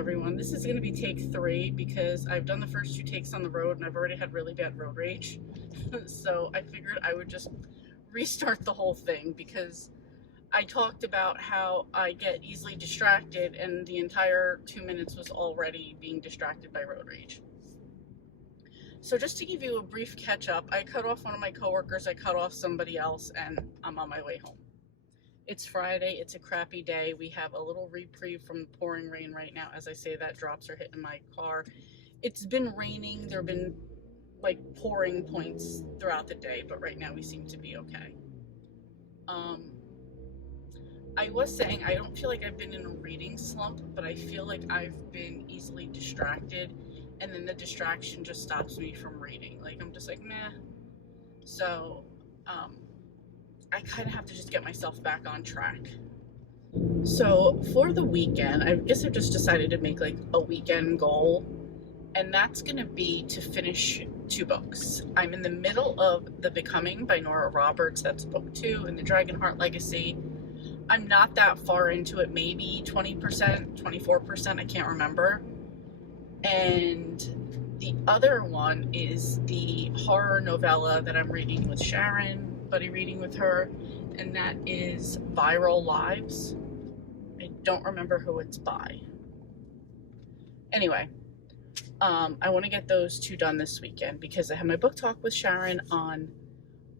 everyone. This is going to be take 3 because I've done the first 2 takes on the road and I've already had really bad road rage. So I figured I would just restart the whole thing because I talked about how I get easily distracted and the entire 2 minutes was already being distracted by road rage. So just to give you a brief catch up, I cut off one of my coworkers, I cut off somebody else, and I'm on my way home. It's Friday, it's a crappy day. We have a little reprieve from pouring rain right now. As I say that, drops are hitting my car. It's been raining, there have been like pouring points throughout the day, but right now we seem to be okay. I was saying I don't feel like I've been in a reading slump, but I feel like I've been easily distracted, and then the distraction just stops me from reading. Like I'm just like, meh. So I kind of have to just get myself back on track. So for the weekend, I guess I've just decided to make like a weekend goal, and that's going to be to finish 2 books. I'm in the middle of The Becoming by Nora Roberts. That's book 2 in the Dragonheart Legacy. I'm not that far into it, maybe 20%, 24%, I can't remember. And the other one is the horror novella that I'm reading with Sharon, buddy reading with her, and that is Viral Lives. I don't remember who it's by. Anyway, I want to get those 2 done this weekend because I have my book talk with Sharon on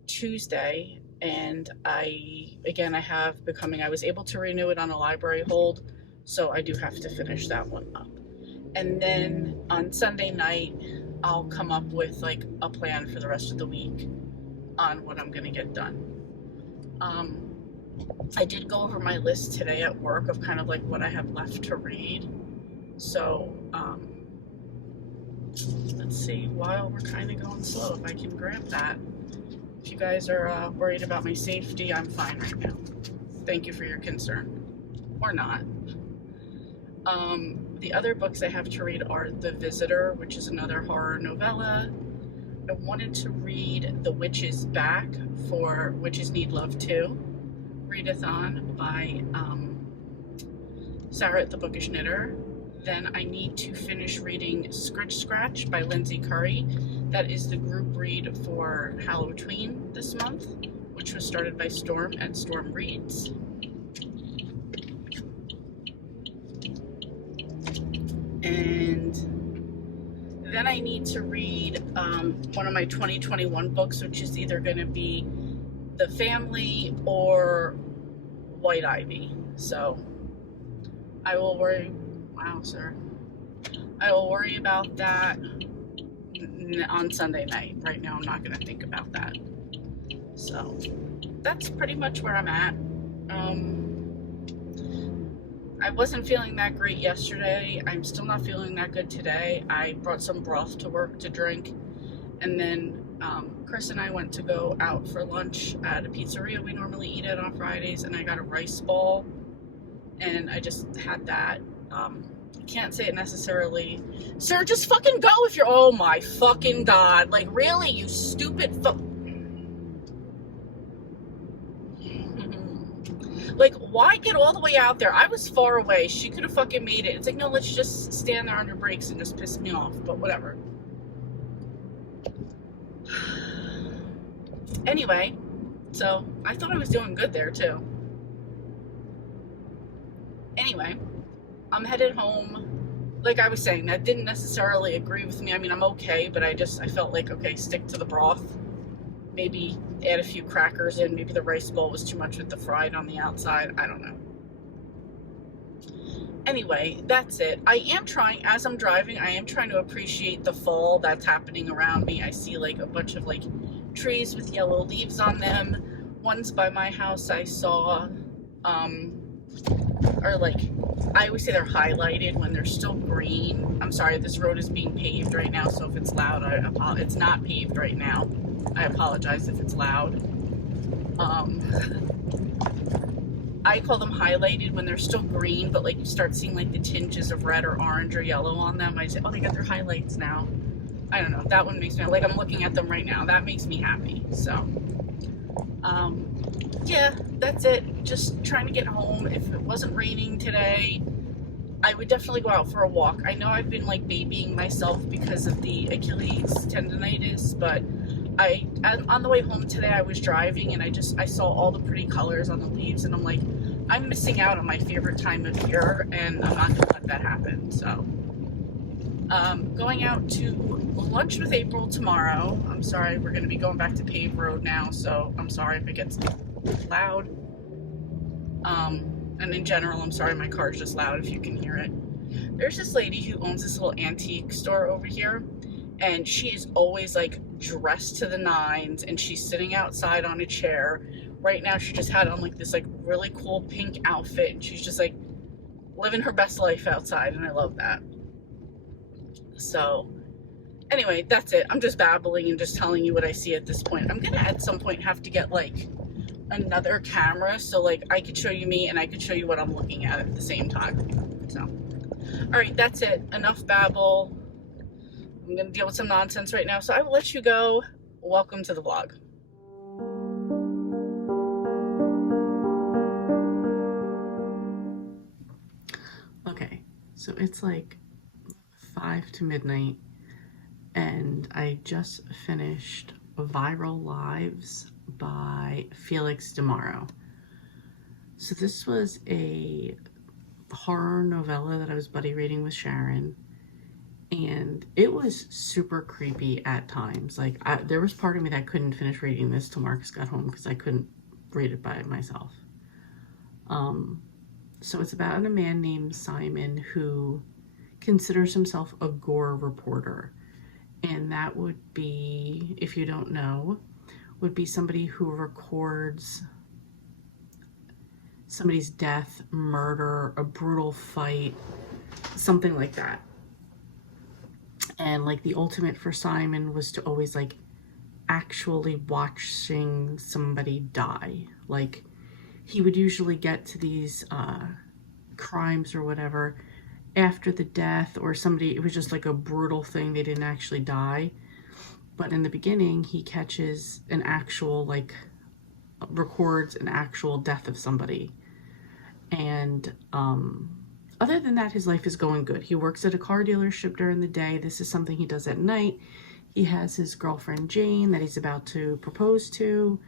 Tuesday, and I have Becoming. I was able to renew it on a library hold, so I do have to finish that one up. And then on Sunday night, I'll come up with like a plan for the rest of the week on what I'm gonna get done. I did go over my list today at work of kind of like what I have left to read. So let's see, while we're kind of going slow, if I can grab that. If you guys are worried about my safety, I'm fine right now. Thank you for your concern. Or not. The other books I have to read are The Visitor, which is another horror novella. I wanted to read The Witch is Back for Witches Need Love Too, readathon by Sarah at the Bookish Knitter. Then I need to finish reading Scritch Scratch by Lindsay Curry. That is the group read for Halloween this month, which was started by Storm at Storm Reads. And then I need to read one of my 2021 books, which is either going to be The Family or White Ivy. So I will worry. Wow, sir. I will worry about that on Sunday night. Right now, I'm not going to think about that. So that's pretty much where I'm at. I wasn't feeling that great yesterday. I'm still not feeling that good today. I brought some broth to work to drink. And then Chris and I went to go out for lunch at a pizzeria we normally eat at on Fridays, and I got a rice ball. And I just had that. I can't say it necessarily. Sir, just fucking go if you're... Oh my fucking God. Like, really? You stupid Like, why get all the way out there? I was far away. She could have fucking made it. It's like, no, let's just stand there under brakes and just piss me off. But whatever. Anyway, so I thought I was doing good there, too. Anyway, I'm headed home. Like I was saying, that didn't necessarily agree with me. I mean, I'm okay, but I felt like, okay, stick to the broth. Maybe add a few crackers in. Maybe the rice bowl was too much with the fried on the outside. I don't know. Anyway, that's it. I am trying, as I'm driving, I am trying to appreciate the fall that's happening around me. I see like a bunch of like trees with yellow leaves on them. Ones by my house I saw are like, I always say they're highlighted when they're still green. I'm sorry, this road is being paved right now, so if it's loud, I apologize. It's not paved right now. I apologize if it's loud. I call them highlighted when they're still green, but like you start seeing like the tinges of red or orange or yellow on them. I say, oh, they got their highlights now. I don't know. That one makes me, like, I'm looking at them right now. That makes me happy. So, yeah, that's it. Just trying to get home. If it wasn't raining today, I would definitely go out for a walk. I know I've been like babying myself because of the Achilles tendonitis, but on the way home today, I was driving and I saw all the pretty colors on the leaves, and I'm like, I'm missing out on my favorite time of year, and I'm not gonna let that happen. So, going out to lunch with April tomorrow. I'm sorry, we're gonna be going back to paved road now, so I'm sorry if it gets loud. And in general, I'm sorry my car's just loud if you can hear it. There's this lady who owns this little antique store over here, and she is always like dressed to the nines, and she's sitting outside on a chair. Right now she just had on like this like really cool pink outfit, and she's just like living her best life outside, and I love that. So anyway, that's it. I'm just babbling and just telling you what I see at this point. I'm gonna at some point have to get like another camera so like I could show you me and I could show you what I'm looking at the same time. So all right, that's it. Enough babble. I'm gonna deal with some nonsense right now, so I will let you go. Welcome to the vlog. Okay, so it's like 5 to midnight, and I just finished Viral Lives by Felix Demaro. So this was a horror novella that I was buddy reading with Sharon, and it was super creepy at times. Like there was part of me that couldn't finish reading this till Marcus got home because I couldn't read it by myself. So it's about a man named Simon who considers himself a gore reporter, and that would be, if you don't know, would be somebody who records somebody's death, murder, a brutal fight, something like that. And like the ultimate for Simon was to always like actually watching somebody die. Like he would usually get to these crimes or whatever after the death, or somebody, it was just like a brutal thing, they didn't actually die. But in the beginning, he catches an actual, like, records an actual death of somebody. And other than that, his life is going good. He works at a car dealership during the day. This is something he does at night. He has his girlfriend Jane that he's about to propose to,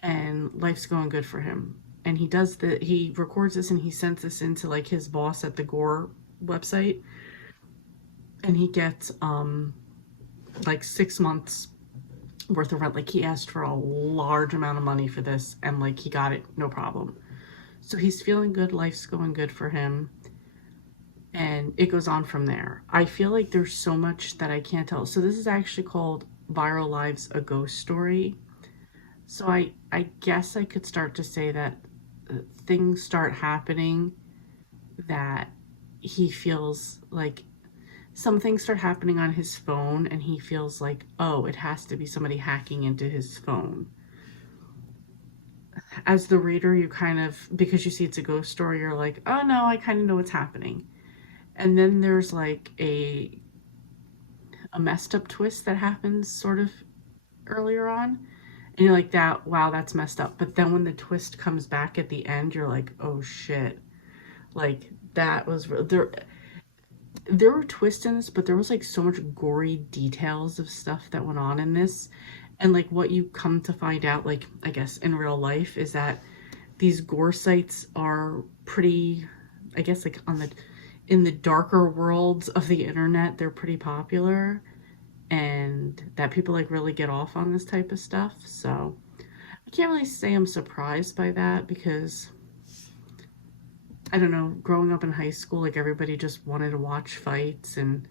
and life's going good for him. And he records this and he sends this into like his boss at the Gore website, and he gets like 6 months worth of rent. Like he asked for a large amount of money for this, and like he got it no problem. So he's feeling good, life's going good for him, and it goes on from there. I feel like there's so much that I can't tell. So this is actually called Viral Lives, a Ghost Story. So I guess I could start to say that things start happening that he feels like, some things start happening on his phone, and he feels like, oh, it has to be somebody hacking into his phone. As the reader, you kind of, because you see it's a ghost story, you're like, oh no, I kind of know what's happening. And then there's like a messed up twist that happens sort of earlier on, and you're like, that, wow, that's messed up. But then when the twist comes back at the end, you're like, oh shit, like that was real. There were twists in this, but there was like so much gory details of stuff that went on in this. And like what you come to find out, like I guess in real life, is that these gore sites are pretty, I guess, like in the darker worlds of the internet, they're pretty popular, and that people like really get off on this type of stuff. So I can't really say I'm surprised by that, because I don't know, growing up in high school, like everybody just wanted to watch fights, and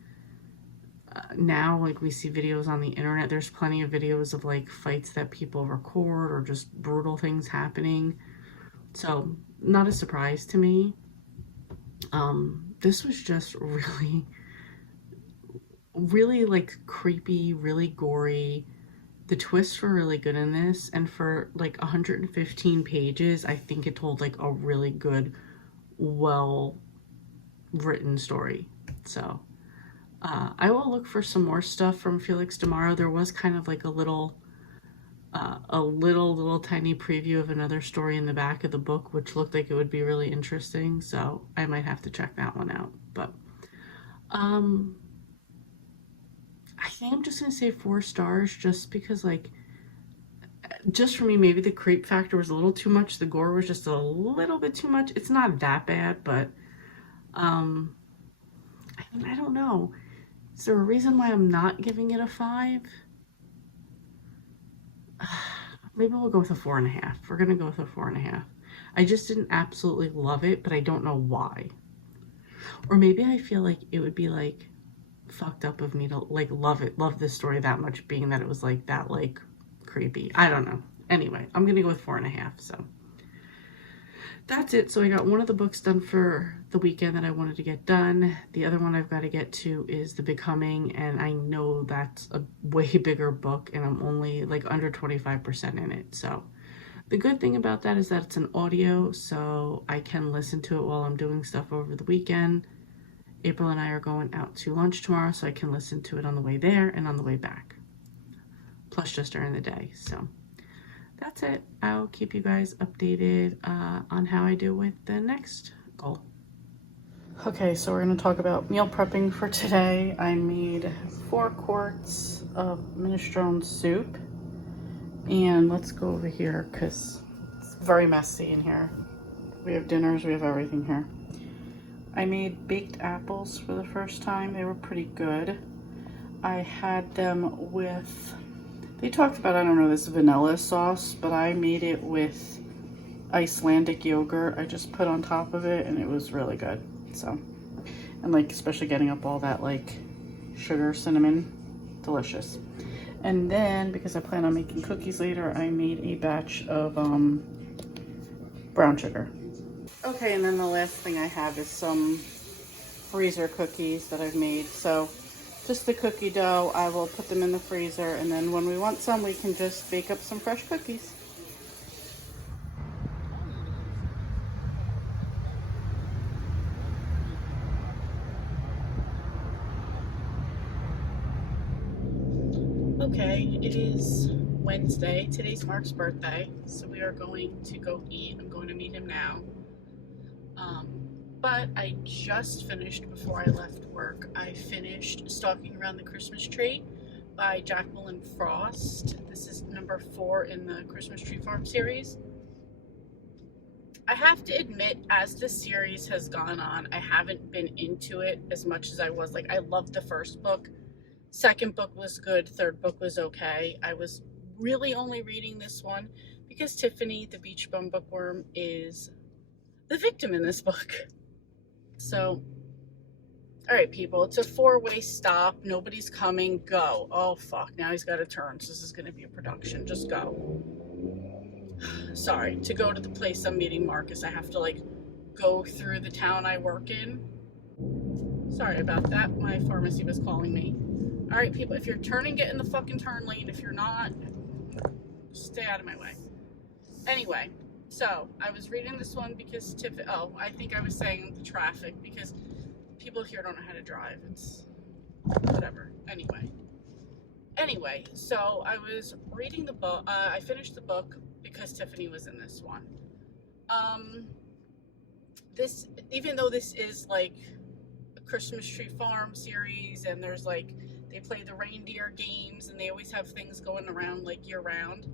now like we see videos on the internet. There's plenty of videos of like fights that people record, or just brutal things happening. So not a surprise to me. This was just really like creepy, really gory. The twists were really good in this, and for like 115 pages, I think it told like a really good, well written story. So I will look for some more stuff from Felix Demaro. There was kind of like a little a little tiny preview of another story in the back of the book, which looked like it would be really interesting. So I might have to check that one out. But um, I think I'm just gonna say 4 stars, just because, like, just for me, maybe the creep factor was a little too much. The gore was just a little bit too much. It's not that bad, but um, I don't know. Is there a reason why I'm not giving it a 5? Maybe we'll go with a 4.5. We're gonna go with a 4.5. I just didn't absolutely love it, but I don't know why. Or maybe I feel like it would be like fucked up of me to like love this story that much, being that it was like that, like, creepy. I don't know. Anyway, I'm gonna go with 4.5. So that's it. So I got one of the books done for the weekend that I wanted to get done. The other one I've got to get to is The Becoming, and I know that's a way bigger book, and I'm only like under 25% in it. So the good thing about that is that it's an audio, so I can listen to it while I'm doing stuff over the weekend. April and I are going out to lunch tomorrow, so I can listen to it on the way there and on the way back, plus just during the day. So that's it. I'll keep you guys updated on how I do with the next goal. Okay, so we're going to talk about meal prepping for today. I made 4 quarts of minestrone soup. And let's go over here because it's very messy in here. We have dinners, we have everything here. I made baked apples for the first time. They were pretty good. I had them with, they talked about, I don't know, this vanilla sauce, but I made it with Icelandic yogurt. I just put on top of it and it was really good. So, and like, especially getting up all that like sugar, cinnamon, delicious. And then, because I plan on making cookies later, I made a batch of brown sugar. Okay, and then the last thing I have is some freezer cookies that I've made. So just the cookie dough, I will put them in the freezer, and then when we want some, we can just bake up some fresh cookies. Okay, it is Wednesday. Today's Mark's birthday, so we are going to go eat. I'm going to meet him now. But I just finished, before I left work, I finished Stalking Around the Christmas Tree by Jacqueline Frost. This is number 4 in the Christmas Tree Farm series. I have to admit, as the series has gone on, I haven't been into it as much as I was. Like, I loved the first book. Second book was good. Third book was okay. I was really only reading this one because Tiffany, the beach bum bookworm, is the victim in this book. So, all right, people, it's a 4-way stop. Nobody's coming. Go. Oh, fuck. Now he's got to turn. So this is going to be a production. Just go. Sorry. To go to the place I'm meeting Marcus, I have to, like, go through the town I work in. Sorry about that. My pharmacy was calling me. All right, people, if you're turning, get in the fucking turn lane. If you're not, stay out of my way. Anyway, so I was reading this one because I think I was saying the traffic, because people here don't know how to drive. It's whatever. Anyway, so I was reading the book. I finished the book because Tiffany was in this one. This, even though this is like a Christmas Tree Farm series, and there's like, they play the reindeer games and they always have things going around like year round.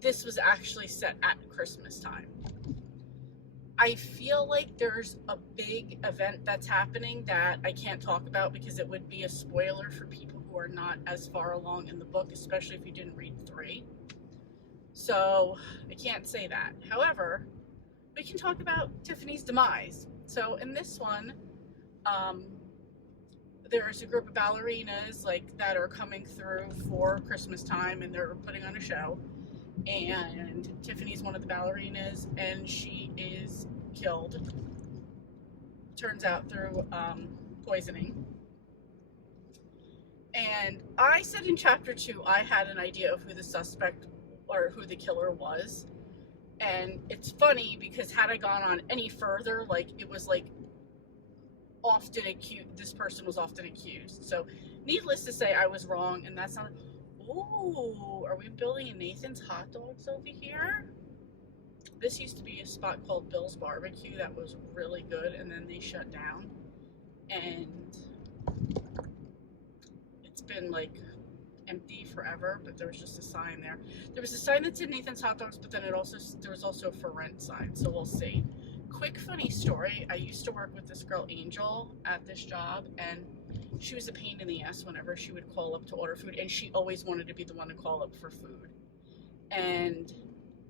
This was actually set at Christmas time. I feel like there's a big event that's happening that I can't talk about because it would be a spoiler for people who are not as far along in the book, especially if you didn't read 3. So I can't say that. However, we can talk about Tiffany's demise. So in this one, there's a group of ballerinas like that are coming through for Christmas time, and they're putting on a show. And Tiffany's one of the ballerinas, and she is killed, turns out, through poisoning. And I said in chapter 2 I had an idea of who the suspect or who the killer was. And it's funny because had I gone on any further, like, it was like often accused, this person was often accused. So needless to say, I was wrong, and that's not Ooh, are we building a Nathan's Hot Dogs over here? This used to be a spot called Bill's Barbecue that was really good, and then they shut down. And it's been like empty forever, but there was just a sign there. There was a sign that said Nathan's Hot Dogs, but then there was also a for rent sign, so we'll see. Quick funny story, I used to work with this girl Angel at this job, and she was a pain in the ass whenever she would call up to order food, and she always wanted to be the one to call up for food. And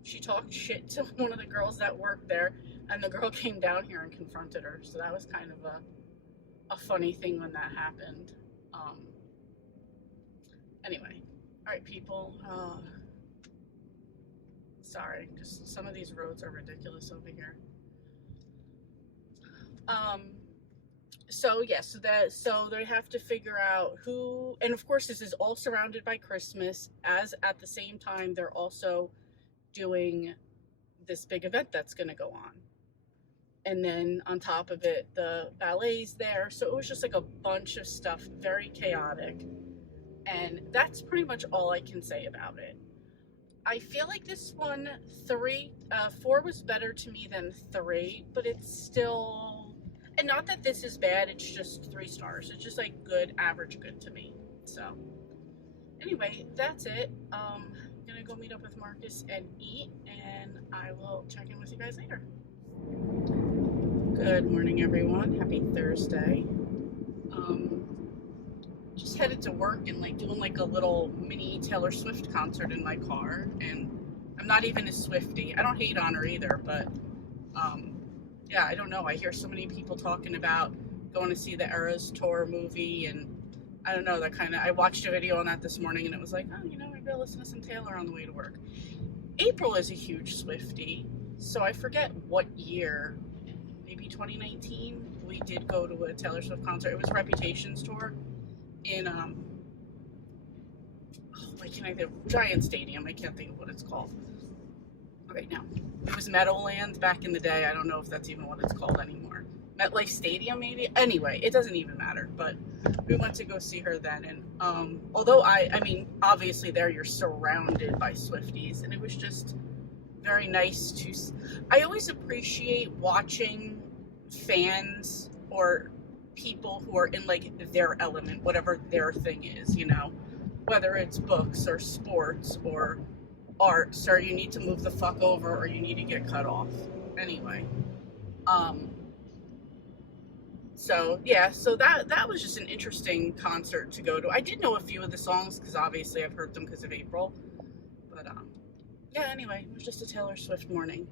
she talked shit to one of the girls that worked there, and the girl came down here and confronted her, so that was kind of a funny thing when that happened. Anyway, all right, people. Sorry, just some of these roads are ridiculous over here. So yes, so they have to figure out who, and of course this is all surrounded by Christmas. As at the same time, they're also doing this big event that's going to go on, and then on top of it, the ballet's there. So it was just like a bunch of stuff, very chaotic. And that's pretty much all I can say about it. I feel like this one, 4 was better to me than 3, but it's still, and not that this is bad, it's just 3 stars. It's just like good, average good to me. So anyway, that's it. I'm gonna go meet up with Marcus and eat, and I will check in with you guys later. Good morning, everyone. Happy Thursday. Just headed to work and like doing like a little mini Taylor Swift concert in my car, and I'm not even a Swiftie. I don't hate on her either, but yeah, I don't know. I hear so many people talking about going to see the Eras Tour movie, and I don't know, that kind of, I watched a video on that this morning, and it was like, oh, you know, maybe I'll listen to some Taylor on the way to work. April is a huge Swiftie, so I forget what year, maybe 2019, we did go to a Taylor Swift concert. It was Reputation's tour in what can I think of? Giant Stadium. I can't think of what it's called right now. It was Meadowlands back in the day. I don't know if that's even what it's called anymore. MetLife Stadium, maybe. Anyway, it doesn't even matter. But we went to go see her then, and although I mean, obviously there you're surrounded by Swifties, and it was just very nice to. I always appreciate watching fans or people who are in like their element, whatever their thing is, you know, whether it's books or sports or art. Sir, you need to move the fuck over or you need to get cut off. Anyway, so yeah, so that was just an interesting concert to go to. I did know a few of the songs because obviously I've heard them because of April, but yeah, anyway, it was just a Taylor Swift morning.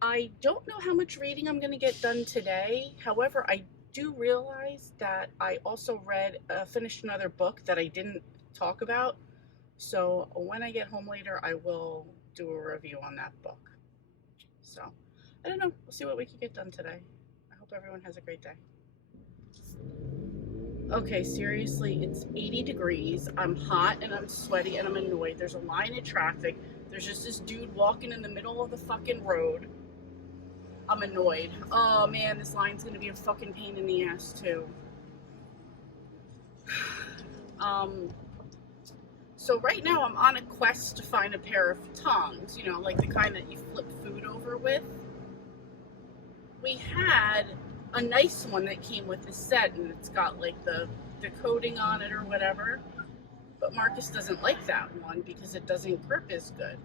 I don't know how much reading I'm going to get done today. However, I do realize that I also finished another book that I didn't talk about. So when I get home later, I will do a review on that book. So I don't know. We'll see what we can get done today. I hope everyone has a great day. Okay, seriously, it's 80 degrees. I'm hot and I'm sweaty and I'm annoyed. There's a line of traffic. There's just this dude walking in the middle of the fucking road. I'm annoyed. Oh man, this line's gonna be a fucking pain in the ass too. So right now I'm on a quest to find a pair of tongs, you know, like the kind that you flip food over with. We had a nice one that came with the set, and it's got like the coating on it or whatever, but Marcus doesn't like that one because it doesn't grip as good.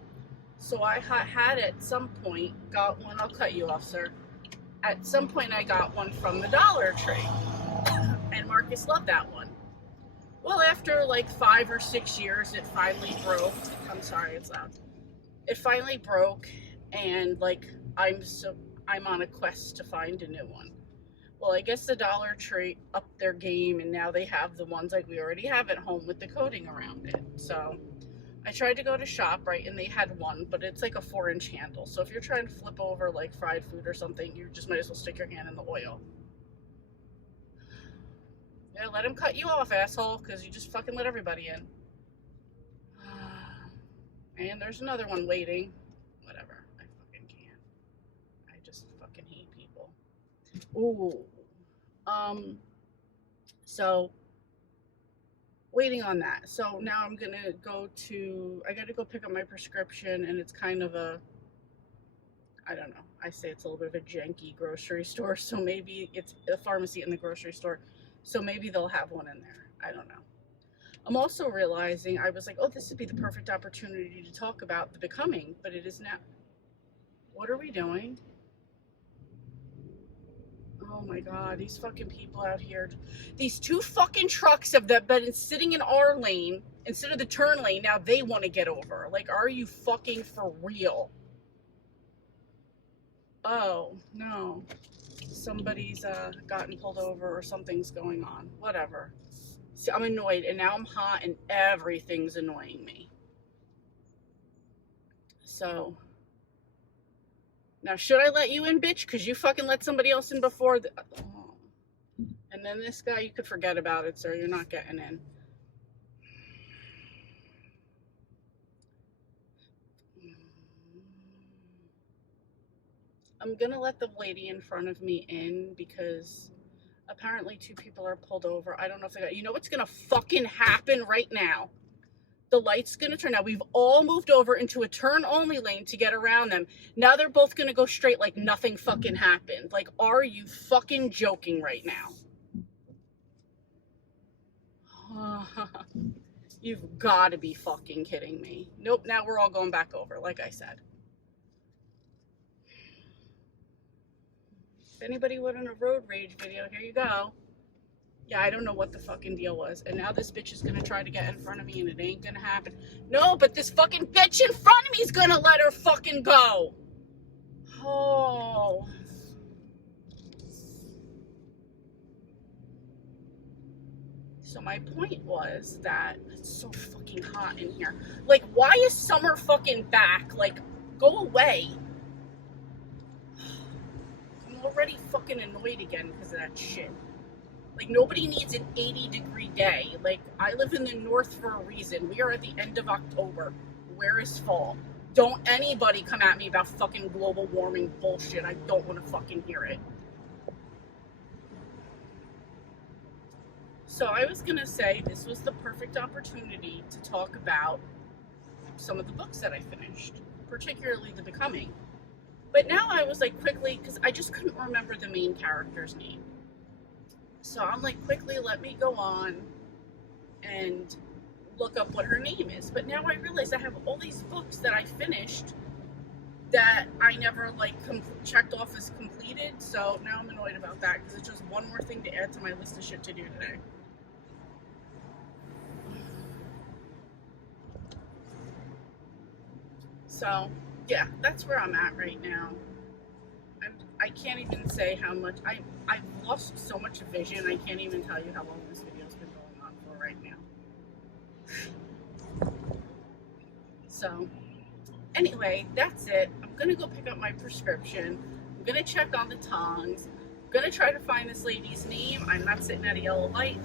So I had at some point got one. I'll cut you off, sir. At some point I got one from the Dollar Tree, and Marcus loved that one. Well, after like 5 or 6 years, it finally broke. I'm sorry, it's loud. It finally broke, and like I'm on a quest to find a new one. Well, I guess the Dollar Tree upped their game, and now they have the ones like we already have at home with the coating around it. So I tried to go to ShopRite, and they had one, but it's like a 4-inch handle. So if you're trying to flip over like fried food or something, you just might as well stick your hand in the oil. Yeah, let him cut you off, asshole, because you just fucking let everybody in. And there's another one waiting. Whatever. I fucking can't. I just fucking hate people. Ooh. So waiting on that. So now I'm gonna I gotta go pick up my prescription, and it's kind of I don't know. I say it's a little bit of a janky grocery store, so maybe it's a pharmacy in the grocery store. So maybe they'll have one in there. I don't know. I'm also realizing I was like, oh, this would be the perfect opportunity to talk about the becoming, but it is now. What are we doing? Oh my God, these fucking people out here. These two fucking trucks have been sitting in our lane instead of the turn lane. Now they want to get over. Like, are you fucking for real? Oh, no. Somebody's gotten pulled over or something's going on. Whatever. See, I'm annoyed, and now I'm hot, and everything's annoying me. So, now should I let you in, bitch? Because you fucking let somebody else in before. Oh. And then this guy, you could forget about it, sir. You're not getting in. I'm gonna let the lady in front of me in because apparently two people are pulled over. I don't know if they got, you know what's gonna fucking happen right now? The light's gonna turn. Now we've all moved over into a turn only lane to get around them. Now they're both gonna go straight like nothing fucking happened. Like, are you fucking joking right now? You've got to be fucking kidding me. Nope, now we're all going back over, like I said. If anybody wanted a road rage video, here you go. Yeah, I don't know what the fucking deal was. And now this bitch is gonna try to get in front of me and it ain't gonna happen. No, but this fucking bitch in front of me is gonna let her fucking go. Oh. So my point was that it's so fucking hot in here. Like, why is summer fucking back? Like, go away. I'm already fucking annoyed again because of that shit. Like, nobody needs an 80-degree day. Like, I live in the north for a reason. We are at the end of October. Where is fall? Don't anybody come at me about fucking global warming bullshit. I don't want to fucking hear it. So I was going to say this was the perfect opportunity to talk about some of the books that I finished, particularly The Becoming. But now I was like quickly, because I just couldn't remember the main character's name. So I'm like, quickly, let me go on and look up what her name is. But now I realize I have all these books that I finished that I never like checked off as completed. So now I'm annoyed about that because it's just one more thing to add to my list of shit to do today. So yeah, that's where I'm at right now. I can't even say how much I've lost so much vision. I can't even tell you how long this video's been going on for right now. So anyway, that's it. I'm gonna go pick up my prescription. I'm gonna check on the tongs. I'm gonna try to find this lady's name. I'm not sitting at a yellow light.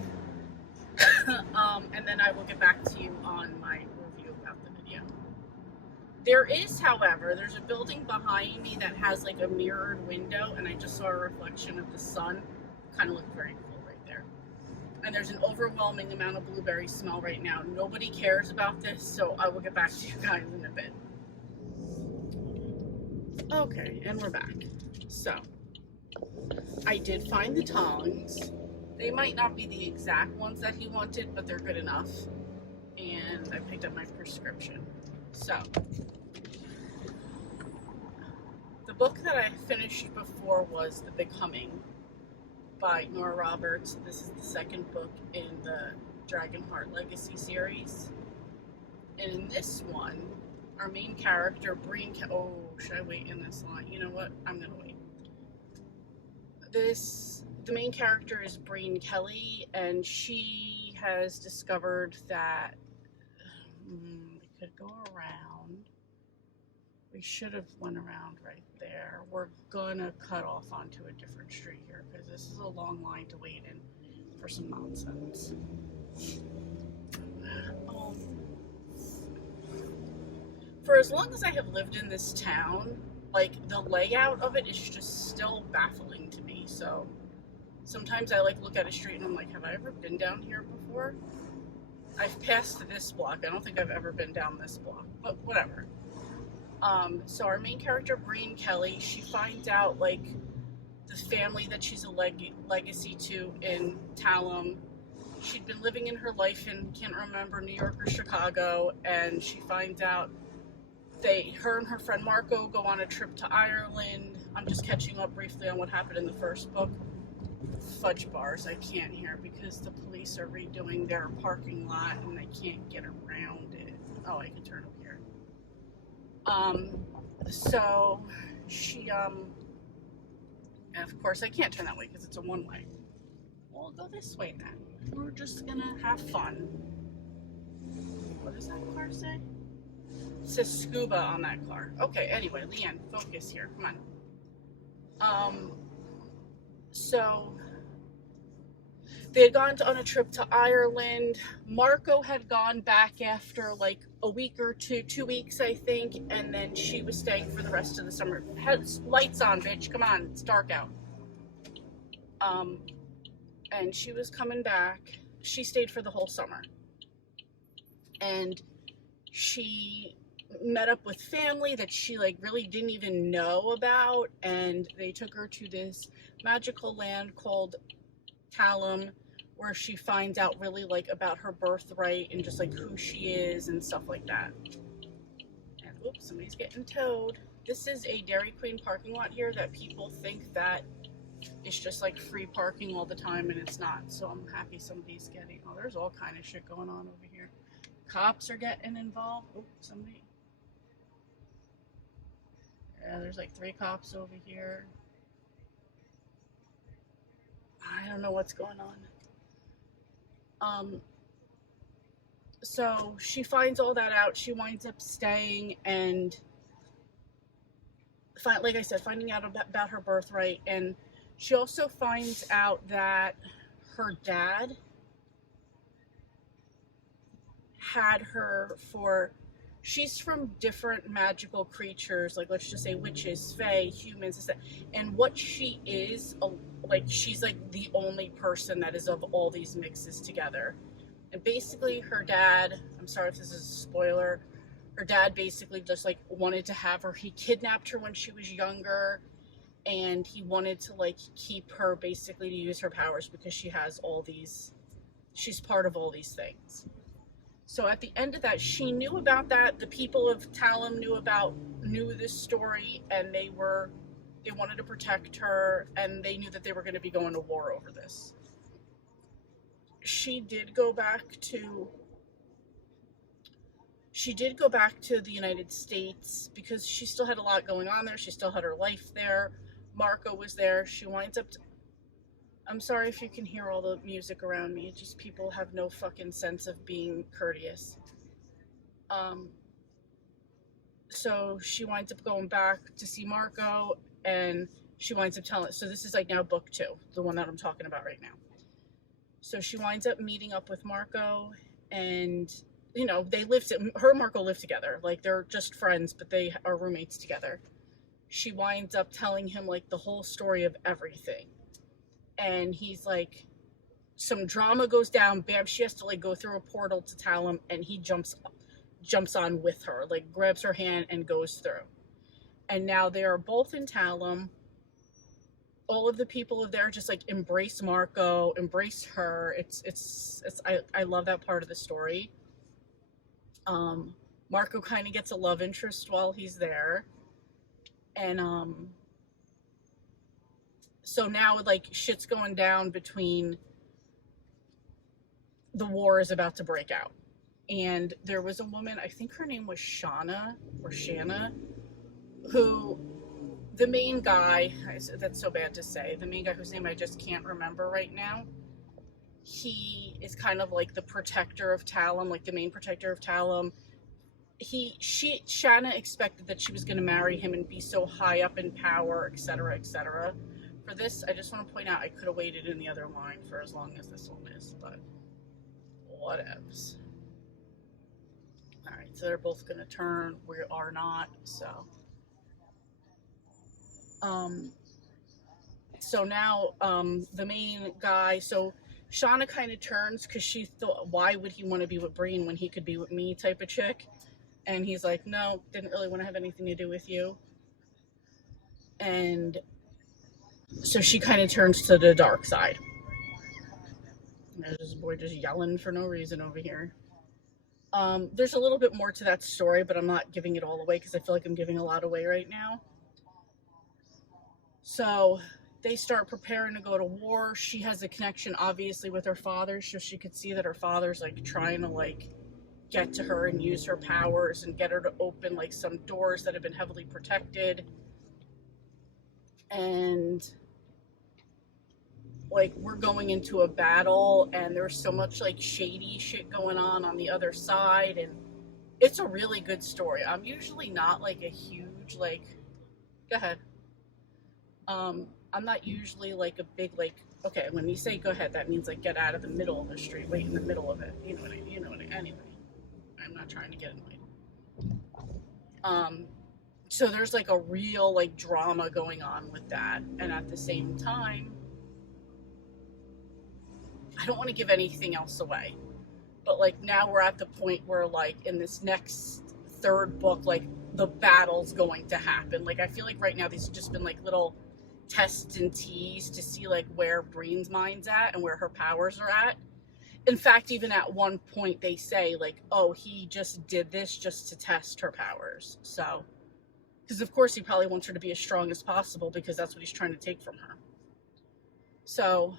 And then I will get back to you on my review about the video. There is, however, there's a building behind me that has like a mirrored window, and I just saw a reflection of the sun. Kind of looked very cool right there. And there's an overwhelming amount of blueberry smell right now. Nobody cares about this, so I will get back to you guys in a bit. Okay, and we're back. So, I did find the tongs. They might not be the exact ones that he wanted, but they're good enough. And I picked up my prescription. So, the book that I finished before was The Becoming by Nora Roberts. This is the second book in the Dragonheart Legacy series. And in this one, our main character, Breen... Oh, should I wait in this line? You know what? I'm going to wait. The main character is Breen Kelly, and she has discovered that we could go around. We should have went around right there. We're gonna cut off onto a different street here because this is a long line to wait in for some nonsense. For as long as I have lived in this town, like, the layout of it is just still baffling to me. So sometimes I like look at a street and I'm like, have I ever been down here before? I've passed this block. I don't think I've ever been down this block, but whatever. So our main character, Breen Kelly, she finds out like the family that she's a legacy to in Talum. She'd been living in her life in, can't remember, New York or Chicago, and she finds out her and her friend Marco go on a trip to Ireland. I'm just catching up briefly on what happened in the first book. Fudge bars, I can't hear because the police are redoing their parking lot and I can't get around it. Oh, I can turn up here. So she, and of course I can't turn that way because it's a one-way. We'll go this way then. We're just gonna have fun. What does that car say? It says scuba on that car. Okay, anyway, Leanne, focus here. Come on. So they had gone on a trip to Ireland. Marco had gone back after like a week or 2 weeks, I think, and then she was staying for the rest of the summer. Lights on, bitch. Come on, it's dark out. And she was coming back. She stayed for the whole summer. And she met up with family that she like really didn't even know about, and they took her to this magical land called Talum, where she finds out really like about her birthright and just like who she is and stuff like that. And oops, somebody's getting towed. This is a Dairy Queen parking lot here that people think that it's just like free parking all the time, and it's not. So I'm happy somebody's getting, oh, there's all kind of shit going on over here. Cops are getting involved. Oh, somebody. Yeah, there's like 3 cops over here. I don't know what's going on. So she finds all that out. She winds up staying and, like I said, finding out about her birthright. And she also finds out that her dad had her for, she's from different magical creatures, like let's just say witches, fae, humans, and what she is, like she's like the only person that is of all these mixes together. And basically her dad, I'm sorry if this is a spoiler, her dad basically just like wanted to have her, he kidnapped her when she was younger, and he wanted to like keep her basically to use her powers because she has all these, she's part of all these things. So at the end of that, she knew about that. The people of Talum knew this story, and they wanted to protect her, and they knew that they were going to be going to war over this. She did go back to the United States because she still had a lot going on there. She still had her life there. Marco was there. She winds up I'm sorry if you can hear all the music around me. It's just people have no fucking sense of being courteous. So she winds up going back to see Marco, and she winds up telling, so this is like now book 2, the one that I'm talking about right now. So she winds up meeting up with Marco, and you know, her and Marco live together. Like they're just friends, but they are roommates together. She winds up telling him like the whole story of everything. And he's like, some drama goes down, bam, she has to like go through a portal to Talum, and he jumps on with her, like grabs her hand and goes through. And now they are both in Talum. All of the people of there just like embrace Marco, embrace her. I love that part of the story. Marco kind of gets a love interest while he's there. And so now like shit's going down between, the war is about to break out. And there was a woman, I think her name was Shanna, who, the main guy, that's so bad to say, the main guy whose name I just can't remember right now, he is kind of like the protector of Talum, like the main protector of Talum. Shanna expected that she was going to marry him and be so high up in power, etc., etc. For this, I just want to point out I could have waited in the other line for as long as this one is, but whatevs. Alright, so they're both going to turn. We are not, so. So now, the main guy, so Shauna kind of turns because she thought, why would he want to be with Breen when he could be with me type of chick? And he's like, no, didn't really want to have anything to do with you. And so she kind of turns to the dark side. There's this boy just yelling for no reason over here. There's a little bit more to that story, but I'm not giving it all away because I feel like I'm giving a lot away right now. So they start preparing to go to war. She has a connection, obviously, with her father, so she could see that her father's like trying to like get to her and use her powers and get her to open like some doors that have been heavily protected. And like we're going into a battle and there's so much like shady shit going on the other side, and it's a really good story. I'm usually not like a huge like, go ahead. I'm not usually like a big like, okay, when you say go ahead, that means like get out of the middle of the street, wait in the middle of it. You know what I mean? Anyway, I'm not trying to get annoyed. So there's like a real like drama going on with that, and at the same time, I don't want to give anything else away, but like now we're at the point where like in this next third book, like the battle's going to happen. Like I feel like right now these have just been like little tests and teas to see like where Breen's mind's at and where her powers are at. In fact, even at one point they say like, oh, he just did this just to test her powers. So, because of course he probably wants her to be as strong as possible because that's what he's trying to take from her. So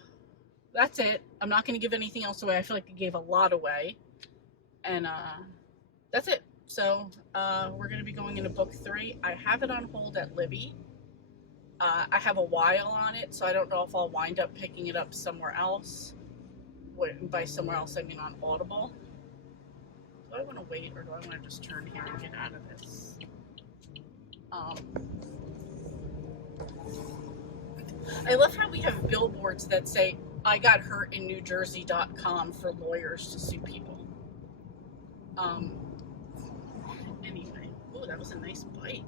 that's it. I'm not going to give anything else away. I feel like I gave a lot away. And that's it. So we're going to be going into book 3. I have it on hold at Libby. I have a while on it, so I don't know if I'll wind up picking it up somewhere else. By somewhere else, I mean on Audible. Do I want to wait, or do I want to just turn here and get out of this? I love how we have billboards that say, I got hurt in NewJersey.com for lawyers to sue people. Anyway, ooh, that was a nice bite.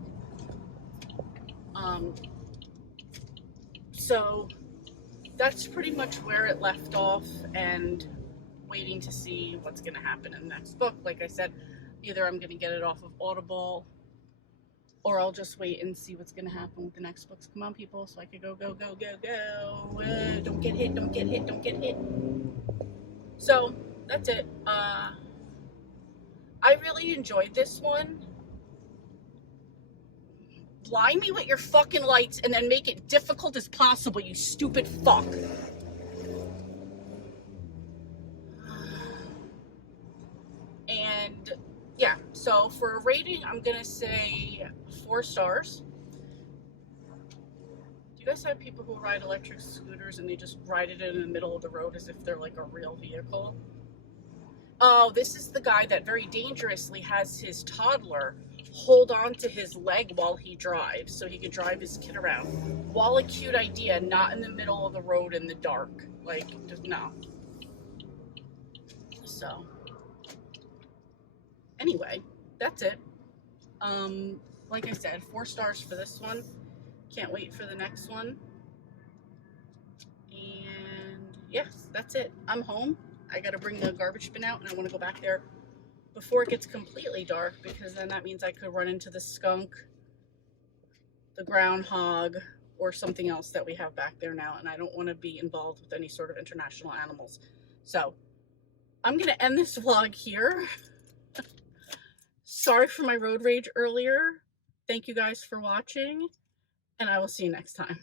So that's pretty much where it left off, and waiting to see what's going to happen in the next book. Like I said, either I'm going to get it off of Audible, or I'll just wait and see what's going to happen with the next books. Come on, people, so I can go. Don't get hit, don't get hit, don't get hit. So that's it. I really enjoyed this one. Blind me with your fucking lights and then make it difficult as possible, you stupid fuck. And yeah, so for a rating, I'm gonna say 4 stars. Do you guys have people who ride electric scooters and they just ride it in the middle of the road as if they're like a real vehicle? Oh, this is the guy that very dangerously has his toddler hold on to his leg while he drives so he can drive his kid around. While a cute idea, not in the middle of the road in the dark. Like, just no. So, anyway, that's it. Like I said, 4 stars for this one. Can't wait for the next one. And yes, that's it. I'm home. I gotta bring the garbage bin out and I want to go back there before it gets completely dark, because then that means I could run into the skunk, the groundhog, or something else that we have back there now, and I don't want to be involved with any sort of international animals. So I'm going to end this vlog here. Sorry for my road rage earlier. Thank you guys for watching, and I will see you next time.